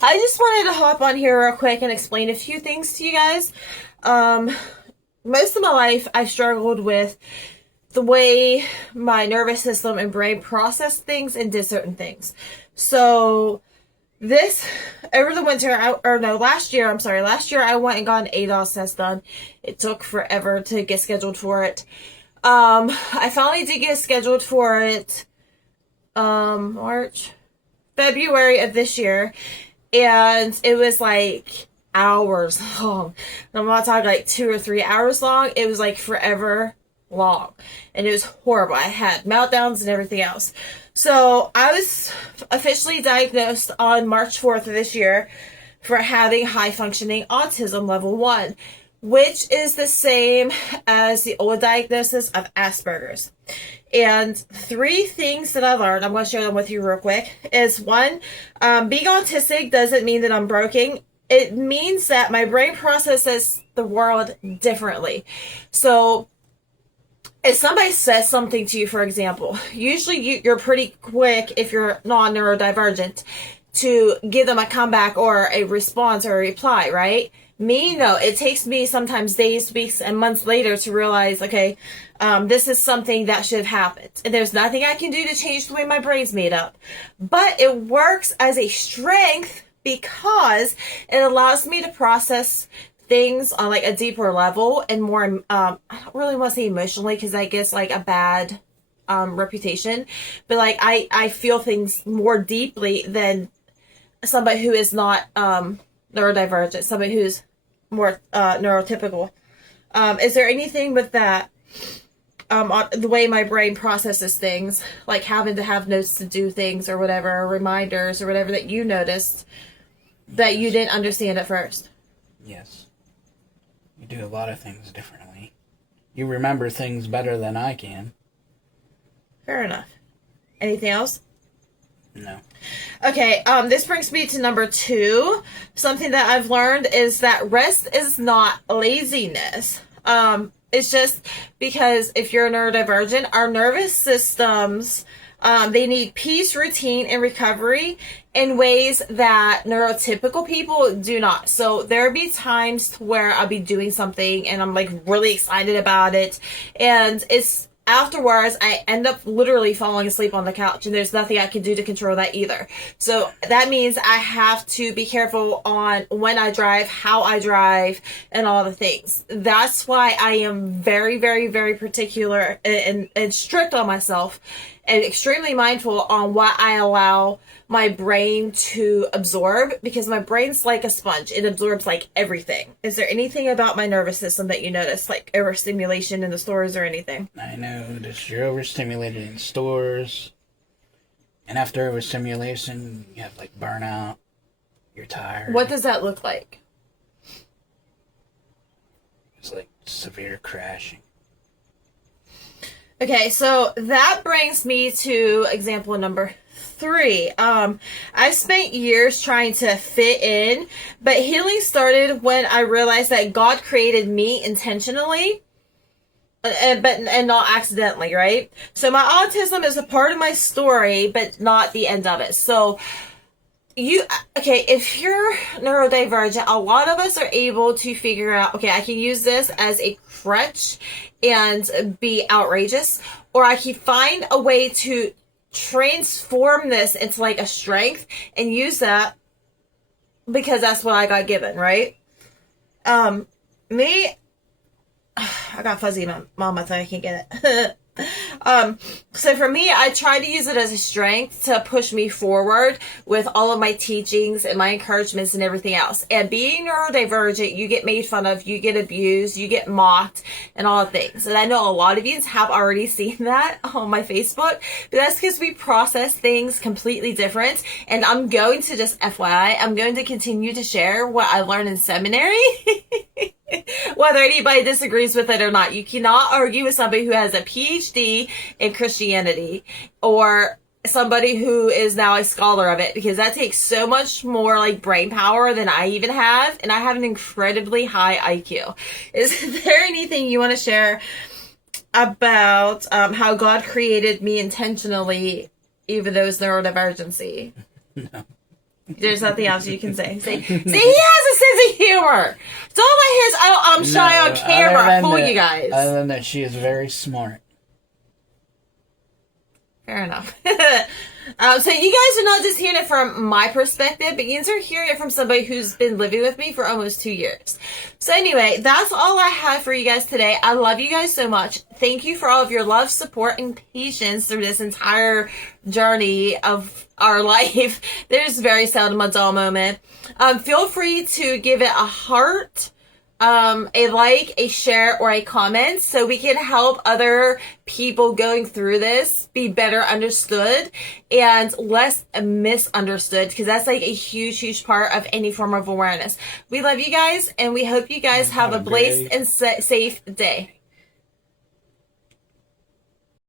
I just wanted to hop on here real quick and explain a few things to you guys. Um, Most of my life, I struggled with the way my nervous system and brain process things and did certain things. So this over the winter, last year. I'm sorry, last year I went and got an ADOS test done. It took forever to get scheduled for it. I finally did get scheduled for it. February of this year, and it was like hours long. And I'm not talking like 2 or 3 hours long. It was like forever long, and it was horrible. I had meltdowns and everything else. So I was officially diagnosed on March 4th of this year for having high functioning autism level 1, which is the same as the old diagnosis of Asperger's. And 3 things that I learned, I'm going to share them with you real quick, is one, being autistic doesn't mean that I'm broken. It means that my brain processes the world differently. So if somebody says something to you, for example, usually you're pretty quick, if you're non-neurodivergent, to give them a comeback or a response or a reply, right? Me, no. It takes me sometimes days, weeks, and months later to realize, okay, this is something that should have happened. And there's nothing I can do to change the way my brain's made up. But it works as a strength because it allows me to process things on like a deeper level and more, I don't really want to say emotionally because I guess like a bad reputation. But like I feel things more deeply than somebody who is not neurodivergent, somebody who's more neurotypical. Is there anything with that, the way my brain processes things, like having to have notes to do things or whatever, or reminders or whatever, that you noticed that you didn't understand at first? Yes. You do a lot of things differently. You remember things better than I can. Fair enough. Anything else? No. Okay, this brings me to number 2. Something that I've learned is that rest is not laziness. It's just because if you're neurodivergent, our nervous systems, they need peace, routine, and recovery in ways that neurotypical people do not. So there'll be times where I'll be doing something and I'm like really excited about it, and it's afterwards I end up literally falling asleep on the couch, and there's nothing I can do to control that either. So that means I have to be careful on when I drive, how I drive, and all the things. That's why I am very, very, very particular and strict on myself, and extremely mindful on what I allow my brain to absorb, because my brain's like a sponge. It absorbs like everything. Is there anything about my nervous system that you notice, like overstimulation in the stores or anything? I noticed you're overstimulated in stores. And after overstimulation, you have like burnout. You're tired. What does that look like? It's like severe crashing. Okay, so that brings me to example number 3. I spent years trying to fit in, but healing started when I realized that God created me intentionally, and not accidentally, right? So my autism is a part of my story, but not the end of it. So if you're neurodivergent, a lot of us are able to figure out, okay, I can use this as a crutch and be outrageous, or I can find a way to transform this into like a strength and use that because that's what I got given, right? Me, I got fuzzy mama thing, I can't get it. So for me, I try to use it as a strength to push me forward with all of my teachings and my encouragements and everything else. And being neurodivergent, you get made fun of, you get abused, you get mocked, and all the things. And I know a lot of you have already seen that on my Facebook, but that's because we process things completely different. And I'm going to just FYI, I'm going to continue to share what I learned in seminary. Whether anybody disagrees with it or not. You cannot argue with somebody who has a PhD in Christianity or somebody who is now a scholar of it, because that takes so much more like brain power than I even have, and I have an incredibly high IQ. Is there anything you want to share about how God created me intentionally, even though it's neurodivergency? No. There's nothing else you can say. See, he has a sense of humor. Don't let his I'm shy on camera fool you guys. Other than that, she is very smart. Fair enough. So you guys are not just hearing it from my perspective, but you guys are hearing it from somebody who's been living with me for almost 2 years. So anyway, that's all I have for you guys today. I love you guys so much. Thank you for all of your love, support, and patience through this entire journey of our life. There's very seldom a dull moment. Feel free to give it a heart, a like, a share, or a comment so we can help other people going through this be better understood and less misunderstood, because that's like a huge part of any form of awareness. We love you guys, and we hope you guys have a blessed and safe day.